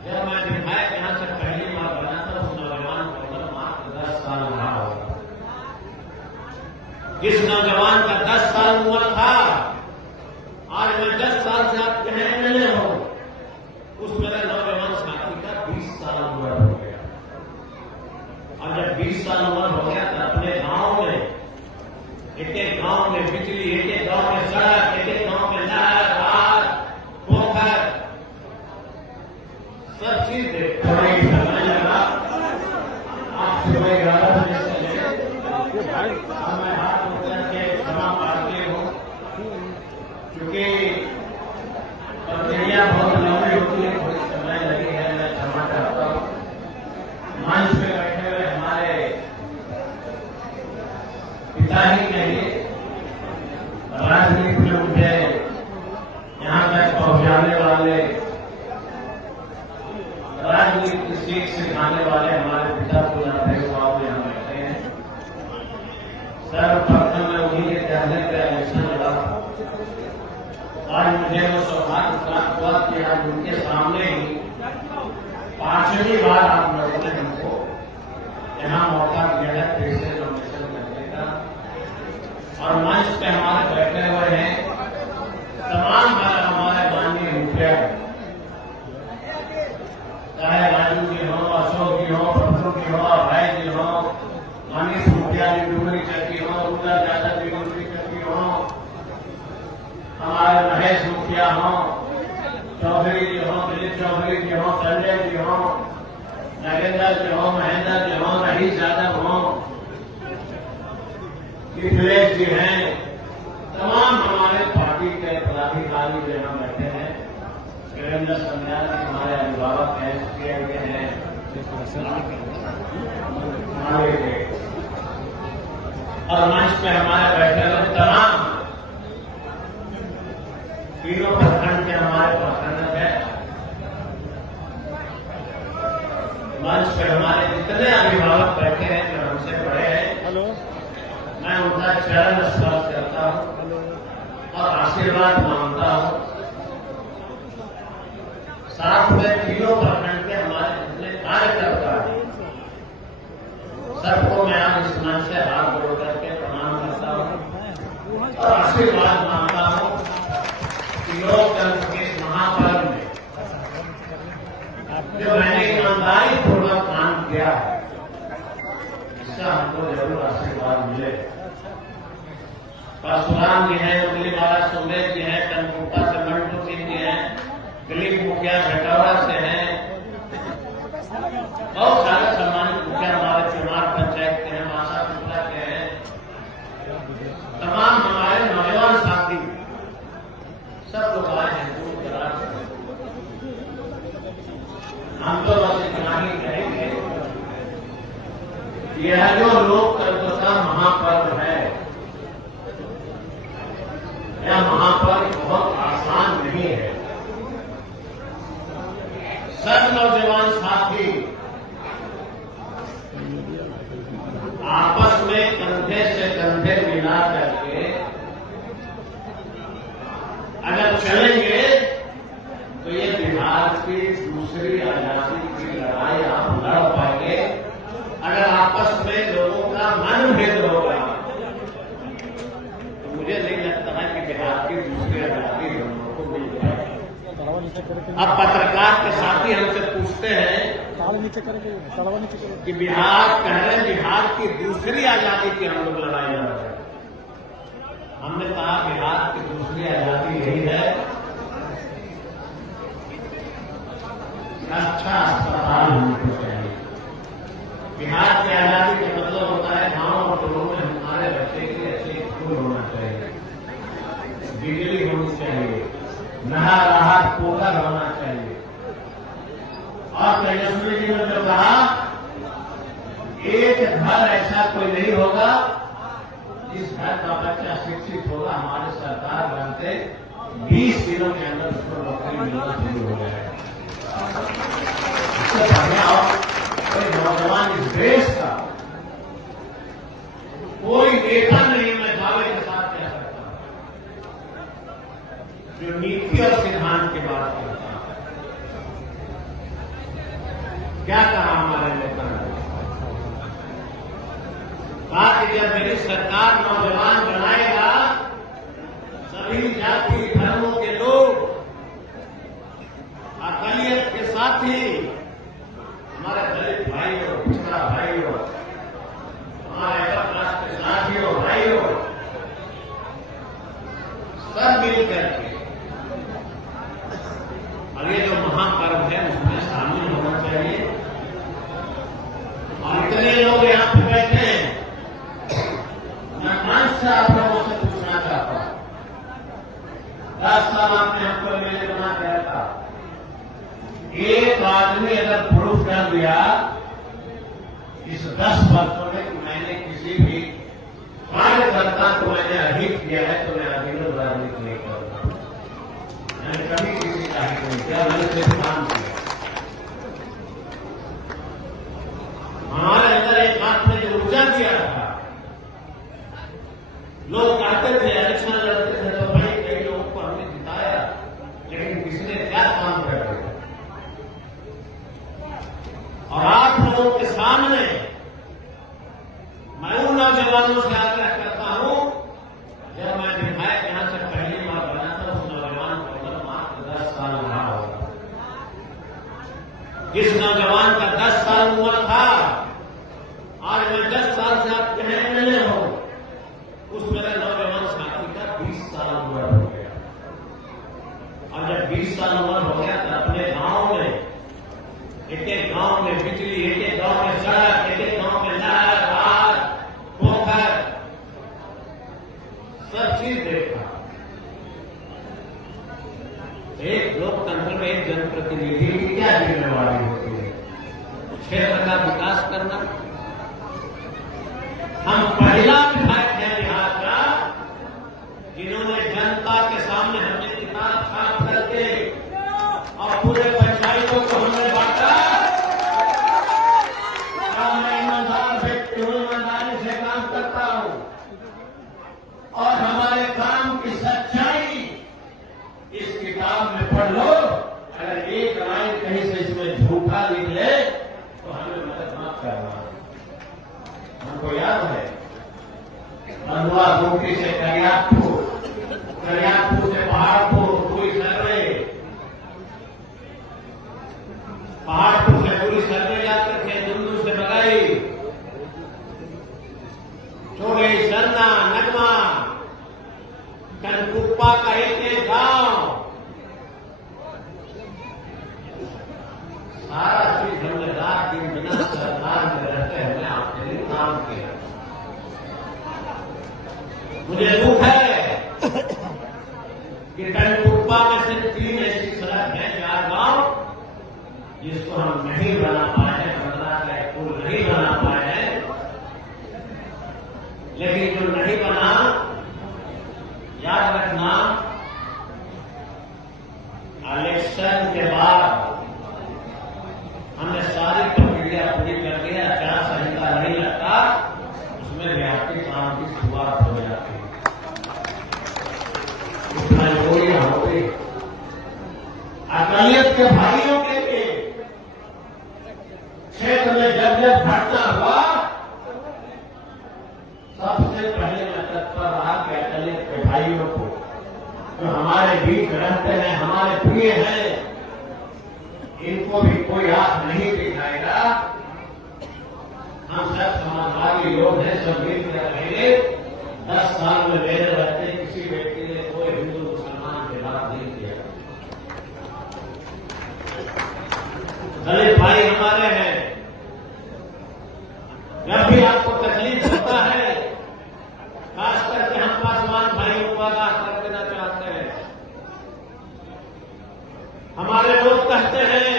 जब मैं विधायक यहां से पहली बार बना था उस नौजवान का उम्र मात्र 10 साल रहा होगा। जिस नौजवान का 10 साल उम्र था, आज मैं 10 साल से आप कहें एमएलए हो, उस मेरे नौजवान साथी का 20 साल उम्र हो गया। और जब 20 साल उम्र हो गया तो अपने गांव में, एक गांव में बिजली, एक गांव में सड़क, एक गांव में नहर, बाढ़, पोखर, सब चीज देखने समय लगा। आप सुबह 11 बजे से मैं हाथ उठकर के क्षमा मांगते हूँ, क्योंकि प्रक्रिया बहुत लंबी होती है, बहुत समय लगी है। मैं क्षमा करता हूँ। मंच पे बैठे हुए हमारे पिता ही कहिए, राजनीति में मुझे यहाँ तक पहुंचाने वाले, राजनीति सीख सिखाने वाले हमारे पिता पूजा बाबू यहाँ बैठे हैं। सर्वप्रथम मैं उन्हीं के कहने पर इलेक्शन लड़ा। आज मुझे वो सौभाग्य प्राप्त हुआ कि आज उनके सामने ही 5वीं बार आप लोगों ने हमको यहाँ मौका दिया है फिर से नॉमिनेशन करने का। और मंच पे हमारे बैठे हुए हैं तमाम हमारे माननीय मुखिया, चाहे राजू जी हो, अशोक जी हो, पत्थर जी हो, भाई जी हो, मनीष मुखिया जी डूंगरी चक्की हो, रूला यादव जी डूंगरी चक्की हो, हमारे महेश मुखिया हो, चौधरी जी हो, दिलीप चौधरी जी हो, संजय जी हो, नगेंद्र जी हो, महेंद्र जी हो, रहीश यादव हो, मिथिलेश जी हैं, तमाम हमारे पार्टी के पदाधिकारी जो यहाँ बैठे हैं, वीरेंद्र संध्या जी हमारे अभिभावक हैं, किए हुए हैं, और मंच पे हमारे बैठे हुए तमाम तीनों प्रखंड के हमारे प्रखंड है। मंच पे हमारे जितने अभिभावक बैठे हैं जो हमसे बड़े हैं, मैं उनका चरण स्पर्श करता हूं और आशीर्वाद मांगता हूं। साथ में तीनों प्रखंड के हमारे जितने कार्यकर्ता हैं, सबको मैं आज इस मंच से हाथ जोड़ करके प्रणाम करता हूं और आशीर्वाद मांगता हूं कि लोकतंत्र के इस महापर्व में जो मैंने ईमानदारी पूर्वक काम किया है, इसका हमको जरूर आशीर्वाद मिले। परशुराम जी हैं, उंगली वाला सुमेर जी हैं, कनकुटा से मंटू सिंह जी हैं, दिलीप मुखिया घटौरा से हैं, बहुत सारे सम्मानित मुखिया हमारे चुनाव पंचायत के हैं, मासा पिपला के हैं, तमाम हमारे नौजवान साथी सब लोग आए हैं दूर दराज से। हम तो बस इतना ही कहेंगे, यह जो लोकतंत्र का महापर्व है, यह महापर्व बहुत आसान नहीं है। सब नौजवान साथी आपस में कंधे से कंधे मिला करके अगर चलेंगे तो ये बिहार की दूसरी आजादी की लड़ाई आप लड़ पाएंगे। अगर आपस में लोगों का मनभेद होगा तो मुझे नहीं लगता है कि बिहार की दूसरी आजादी हम लोगों को मिल पाएगी। अब पत्रकार के साथी हमसे पूछते हैं कि बिहार कह रहे हैं बिहार की दूसरी आजादी की हम लोग लड़ाई लड़ रहे हैं। हमने कहा बिहार की दूसरी आजादी यही है, अच्छा अस्पताल होना चाहिए। बिहार की आजादी का मतलब होता है गांव और टोलों में हमारे बच्चे के लिए अच्छे स्कूल होना चाहिए, बिजली होनी चाहिए, नहर राहत पोखर होना चाहिए। और तेजस्वी जी ने जो कहा, एक घर ऐसा कोई नहीं होगा जिस घर का बच्चा शिक्षित होगा, हमारे सरकार बनते 20 दिनों के अंदर उसको नौकरी मिलना शुरू हो जाएगा। इससे बढ़िया और कोई नौजवान इस देश का कोई नेता नहीं, मैं दावे के साथ कह सकता हूं, जो नीति और सिद्धांत की बात करता है। क्या कहा हमारे नेता ने? कहा कि जब मेरी सरकार नौजवान बनाएगा, सभी जाति धर्मों के लोग, अकलियत के साथ ही हमारे दलित भाइयों, पिछड़ा भाइयों, हमारे अपराध के साथियों, भाइयों, सब मिलकर के और ये जो महापर्व है उसमें शामिल होना चाहिए। और इतने लोग यहाँ पे बैठे हैं, मैं मंच से आप लोगों से पूछना चाहता हूं, 10 साल आपने हमको मेले बना के रखा, एक आदमी अगर प्रूफ कर दिया इस 10 वर्षों में कि मैंने किसी भी कार्यकर्ता को मैंने अहित किया है तो मैं अभिनव राजनीति नहीं करूंगा। मैंने कभी किसी का हित नहीं किया, मैंने सिर्फ काम किया। हमारे अंदर एक बात ने जो ऊर्जा दिया था, लोग कहते थे इलेक्शन लड़ते थे तो भाई कई लोगों को हमने जिताया, लेकिन किसने क्या काम कर दिया। और आप लोगों के सामने मैं उन नौजवानों से आग्रह करता हूं, जब मैं विधायक यहां से पहली बार बना था उस नौजवान का उम्र मात्र 10 साल रहा होगा। जिस नौजवान का 10 साल उम्र था, आज मैं 10 साल से आप कहें एमएलए हो, उस मेरे नौजवान साथी का 20 साल उम्र हो गया। और जब 20 साल उम्र हो गया तो अपने गांव में, एक गांव में बिजली, एक गांव में सड़क, एक गांव में नहर, बाढ़, पोखर, सब चीज देखा। एक लोकतंत्र में एक जनप्रतिनिधि की क्या जिम्मेवारी होती है? क्षेत्र का विकास करना। हम पहला विधायक है बिहार का जिन्होंने जनता के सामने हमने किताब छाप करके और पूरे पंचायतों को हमने बांटा। मैं ईमानदार व्यक्ति हूं, ईमानदारी से काम करता हूं और हमारे काम की सच्चाई इस किताब में पढ़ लो। अगर एक लाइन कहीं से इसमें झूठा निकले तो हमें मदद मत करना। हमको याद है बंधुआ रोटी से करियापुर, करियापुर से पहाड़पुर, कोई सर्वे, पहाड़पुर से पूरी सर्वे जाकर के दुंदू से बगाई, चोड़े, सरना, नगमा, टनकुप्पा का एक गांव, सारा चीज हमने रात दिन बिना सरकार में रहते हुए आपके लिए काम किया। मुझे दुख है कि टनकुप्पा में सिर्फ 3 ऐसी सड़क है, 4 गांव जिसको हम नहीं बना पाए हैं, 15 का पुल नहीं बना पाए हैं। लेकिन जो नहीं बना, याद रखना, इलेक्शन के बाद हमने सारी प्रक्रिया पूरी कर दी है। आचार संहिता नहीं लगता, उसमें भी आपके काम की शुरुआत हो जाती है। होगी अकलियत के भाइयों के लिए क्षेत्र में जब जब घटना हुआ, सबसे पहले मैं तत्पर रहा कि अकलियत के भाइयों को जो हमारे बीच रहते हैं, हमारे प्रिय हैं, इनको भी कोई हाथ नहीं दिखाएगा। हम सब समाजवादी लोग हैं, सब मिलकर रहेंगे। 10 साल में मेरे रहते किसी व्यक्ति ने कोई हिंदू मुसलमान के बात नहीं किया। दलित भाई हमारे हैं, जब भी आपको तकलीफ होता है, खास करके हम पासवान भाइयों को आगाह कर देना चाहते हैं। हमारे लोग कहते हैं,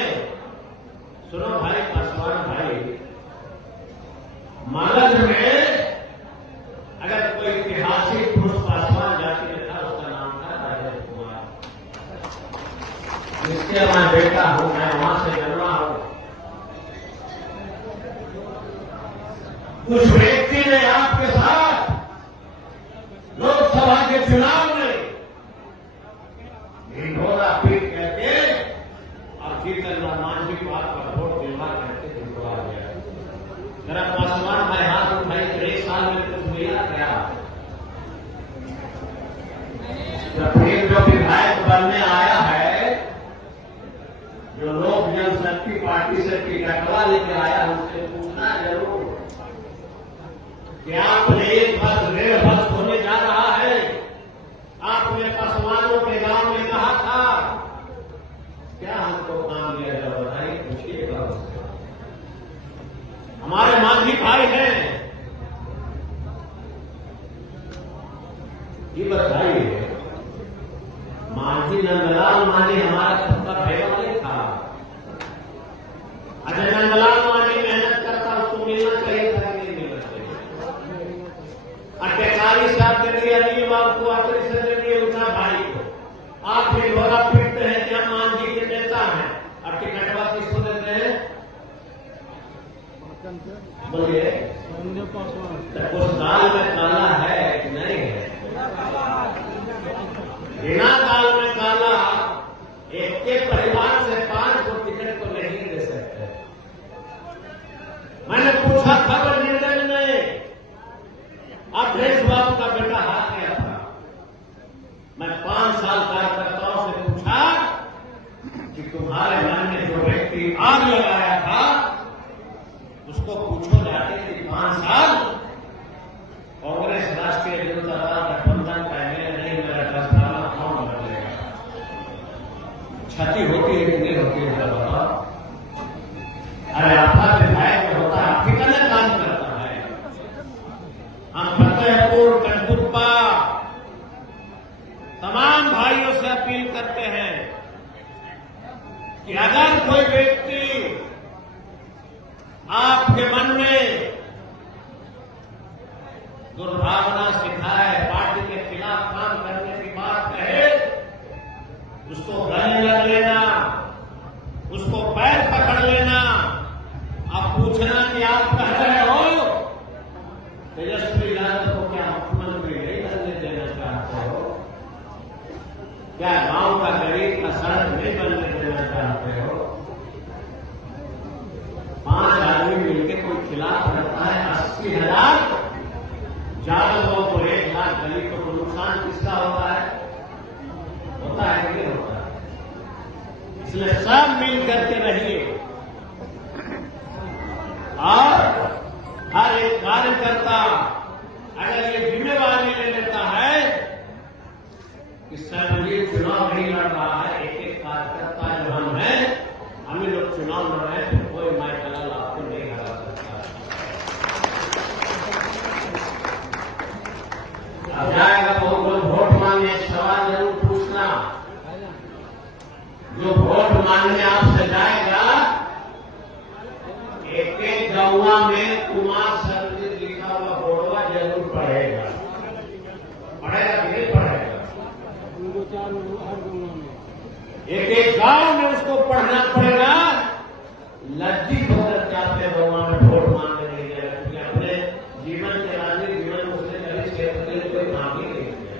सुनो भाई पासवान भाई, मालद में अगर कोई ऐतिहासिक पुरुष पासवान जाति में था, उसका नाम था राजेश कुमार, जिसके मैं बेटा हूं, मैं वहां से जन्मा हूं। उस व्यक्ति ने आपके साथ लोकसभा के चुनाव में ढिंढोरा पीट करके और जीतन राम मांझी को आपका वोट दिलवा करके शक्ति पार्टी से टिकटवा लेके आया, उनसे पूछना जरूर कि आपने एक वर्ष 1.5 वर्ष होने जा रहा है, आपने पासवानों के गांव में कहा था, क्या हमको काम दिया जाए बताइए, पूछिएगा उससे। हमारे मांझी भाई हैं, ये बताइए, मांझी नंदलाल मांझी हमारा सबका भैया नहीं था? अच्छा, नंदलाल मांझी मेहनत करता, उसको मिलना चाहिए था कि नहीं मिलना चाहिए? टेकारी साहब दे दिया, अली बाबू को आखिरी से दे दिए उनका भाई को, आप भी ढोला पीटते हैं कि हम मांझी के नेता हैं, और टिकटवा किसको देते हैं? बोलिए, उस दाल में काला है कि नहीं है? बिना दाल में काला एक के परिवार से 5 को टिकट को नहीं दे सकते। मैंने पूछा खबर निर्णय में, अवधेश बाबू का बेटा हार गया था, मैं 5 साल कार्यकर्ताओं से पूछा कि तुम्हारे मन में जो व्यक्ति आग लगाया था उसको पूछो जाके कि 5 साल कांग्रेस राष्ट्रीय जनता दल गठबंधन का एमएलए नहीं, मेरा 10 साल कौन बन लेगा? क्षति होती है कि नहीं होती है जरा बताओ। अरे आपका विधायक जो होता है आप ही का काम करता है। हम फतेहपुर कनपुप्पा तमाम भाइयों से अपील करते हैं कि अगर कोई व्यक्ति आपके मन में दुर्भावना सिखाए, पार्टी के खिलाफ काम करने की बात कहे, उसको गले लग लेना, उसको पैर पकड़ लेना, आप पूछना कि आप कह रहे हो तेजस्वी यादव को क्या मुख्यमंत्री नहीं बनने देना चाहते हो? क्या गांव का गरीब का सड़क नहीं बनने देना चाहते हो? 5 आदमी मिलकर कोई खिलाफ रखता है, 80,000 ज्यादा लोगों को 1 लाख दलितों को नुकसान किसका होता है? होता है कि नहीं होता है? इसलिए सब मिल करके रहिए और हर एक कार्यकर्ता अगर ये जिम्मेवारी ले लेता है कि सर्वजीत चुनाव नहीं लड़ रहा है, एक कार्यकर्ता जो हम हैं, हम ही लोग चुनाव लड़ रहे हैं, तो कोई माइकल आपको नहीं हरा सकता। अब जाएगा तो वोट मांगने, सवाल जरूर पूछना, जो वोट मांगने आपसे जाएगा, एक गौवा में कुमार सर्वजीत लिखा हुआ बोर्डवा जरूर पढ़ेगा। पढ़ेगा कि नहीं पढ़ेगा? एक गांव में उसको पढ़ना पड़ेगा। लज्जित होकर के आपके गौवा में वोट मांगने नहीं जाएगा, क्योंकि अपने जीवन के राजनीतिक जीवन में उसने कभी क्षेत्र के लिए कोई काम ही नहीं किया।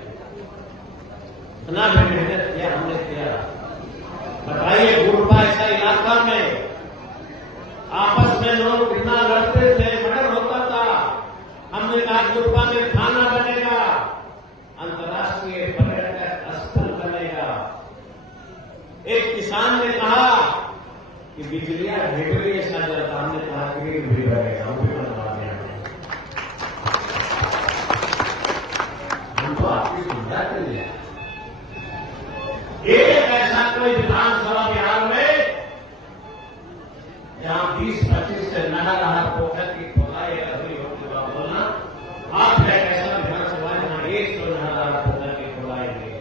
इतना भी मेहनत किया हमने किया। बताइए, गुड़पा ऐसा इलाका में आपस में लोग कितना लड़ते थे, मर्डर होता था। हमने कहा गुड़पा में थाना बनेगा, अंतर्राष्ट्रीय पर्यटक स्थल बनेगा। एक किसान ने कहा कि बिजलियां ढेबरी ऐसा जलता, हमने कहा कि भी बनेगा, हम भी बनवा देंगे। हम तो आपकी सुविधा के लिए एक ऐसा कोई विधानसभा बिहार में जहां 20-25 से नहर पोखर की खुदाई अधूरी होती हुआ बोलना, आप एक ऐसा विधानसभा जहां 100 नहर पोखर की खुदाई नहीं।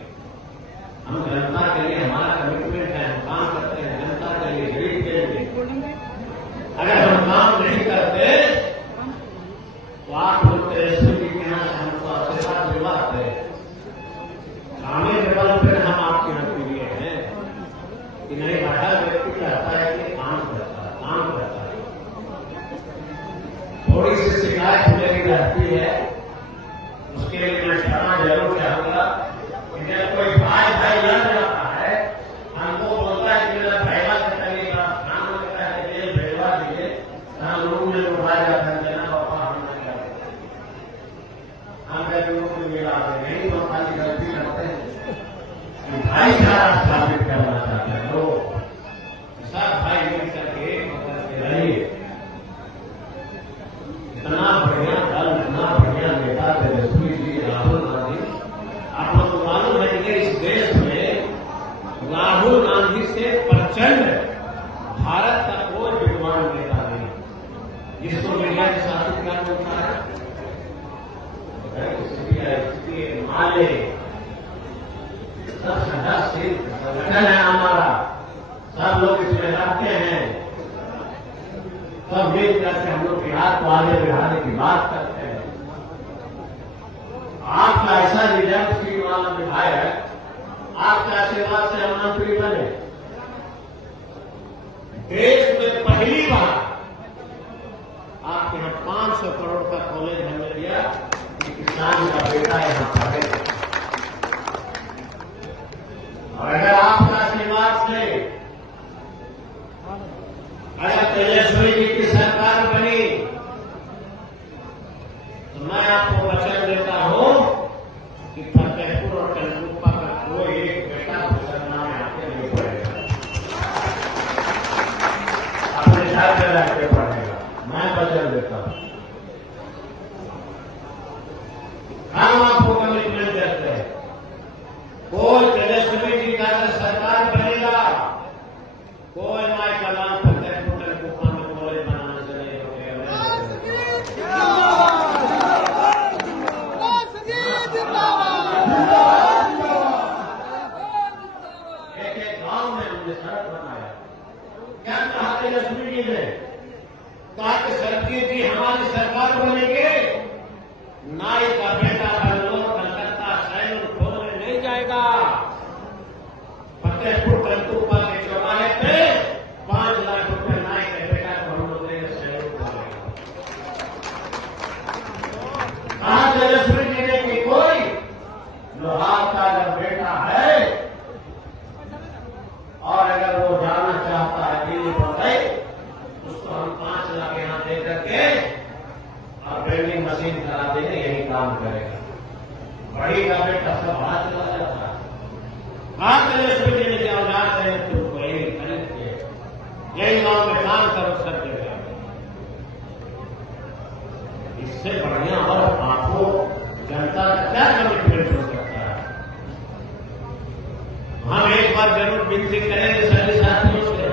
हम जनता के लिए, हमारा कमिटमेंट है, हम काम करते हैं जनता के लिए, गरीब के लिए। अगर हम काम नहीं करते तो आप लोग तेजस्वी जी के यहां से हमको आशीर्वाद दिलवाते। ग्रामीण लेवल पर हम आपके यहाँ के लिए हैं कि नहीं, हर व्यक्ति कहता है कि काम करता है, काम करता है। थोड़ी सी शिकायत मेरी रहती है, उसके लिए मैं क्षमा जरूर चाहूंगा कि जब कोई भाई भाई लड़ जाता है, हमको बोलता है कि मेरा भैया के तरीका काम लगता है, जेल भेजवा दीजिए, हम रूम में उठाया जाता है, देना पापा हम नहीं करते, हम लोगों को मिला नहीं, तो खाली गलती करते हैं। भाईचारा स्थापित करना चाहते हैं लोग, सब भाई मिलकर जिसको मीडिया के शासित कर होता है माले सब संगठन है हमारा, सब लोग इसमें रहते हैं, सब मिल करके हम लोग बिहार को आगे बढ़ाने की बात करते हैं। आपका ऐसा लीडरशिप वाला विधायक, आपके आशीर्वाद से हम मंत्री बने। देश में पहली बार आपके यहाँ 500 करोड़ का कॉलेज हमने दिया कि किसान का बेटा यहाँ पढ़े। और अगर आपका आशीर्वाद से अगर तेजस्वी जी की सरकार बनी तो मैं आपको वचन देता हूं कि फतेहपुर और टंडुप्पा का कोई एक बेटा मुसलमान में आके नहीं पढ़ेगा, अपने घर में रह के पढ़ेगा। मैं वचन देता हूं। हम आपको कमिटमेंट देते हैं, कोई तेजस्वी जी का सरकार बनेगा, कोई माई कलाम फतेहपुर टंडुप्पा में कॉलेज बनाने से नहीं रोकेगा। एक गांव में हमने सड़क बनाया। क्या कहा तेजस्वी जी ने? कहा कि सरकी जी हमारी सरकार बनेगी, नाई का बेटा बंगलोर कलकत्ता सैलून खोलने नहीं जाएगा। फतेहपुर टंडुप्पा के चौराहे पे 5 लाख रुपए नाई के बेटा को हम लोग देंगे, सैलून खोलेगा। कहा तेजस्वी जी ने कि कोई लोहार का अगर बेटा है और अगर वो जाना चाहता है दिल्ली बम्बई, उसको हम 5 लाख यहां दे करके और वेल्डिंग मशीन करा देंगे, यही काम करेगा। बड़ी का बेटा सब बाहर चला जाता है। कहा तेजस्वी जी ने क्या औजार देंगे तुमको, यही खरीद के यही गांव में काम करो सब जगह। इससे बढ़िया और आपको जनता का क्या कमिटमेंट हो सकता है? हम एक बार जरूर विनती करेंगे सभी साथियों से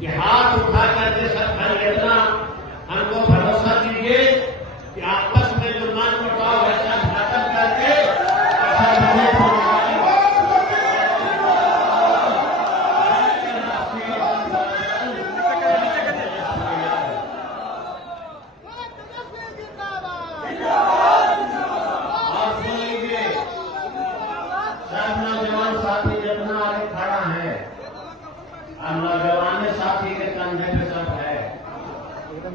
कि हाथ उठा करके सब भाई इतना हमको भरोसा दीजिए कि आपस में जो मन मुटाव है सब खत्म करके और सुन लीजिए, सब नौजवान साथी जितना आगे खड़ा है, अब नौजवान साथी के कंधे पे सब है।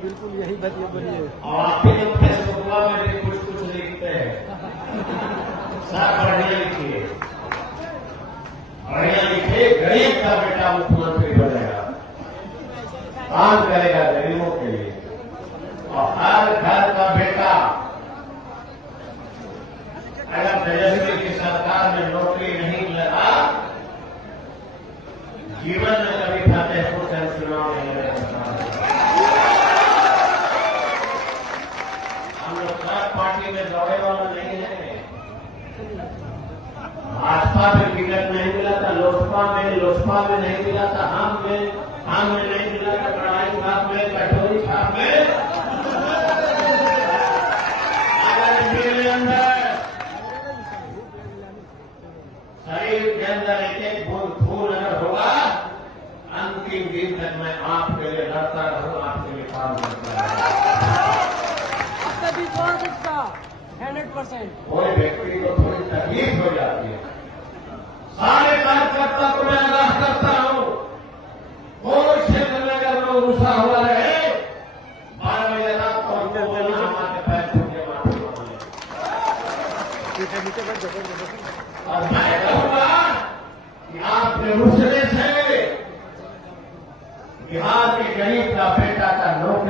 बिल्कुल यही बतिया बनिए। और आप भी लोग फेसबुक में भी कुछ कुछ लिखते हैं, सब बढ़िया लिखिए, बढ़िया लिखिए। गरीब का बेटा मुख्यमंत्री बनेगा, काम करेगा गरीबों के लिए, और हर घर का बेटा अगर तेजस्वी की सरकार में नौकरी नहीं लगा, जीवन में कभी फतेहपुर से चुनाव नहीं लड़ सकता। हम लोग सब पार्टी में दौड़े वाला नहीं है। भाजपा में टिकट नहीं मिला था, लोजपा में नहीं मिला था, हम में नहीं मिला था, कड़ाई छाप में, कटोरी छाप में, मेरे अंदर शरीर के अंदर एक बूंद खून अगर होगा, अंतिम दिन तक मैं आपके लिए लड़ता रहूं, आपके लिए काम करता रहूं। 100%। कोई व्यक्ति को थोड़ी तकलीफ हो जाती है, सारे कार्यकर्ता को मैं आगाह करता हूं, कोई क्षेत्र में अगर लोग गुस्सा हुआ रहे, 12 बजे रात को हमको बोलना, हमारे पैर छूटे माफी मांगे। और मैं कहूंगा कि आपके रुसने से बिहार के गरीब का बेटा का नौकरी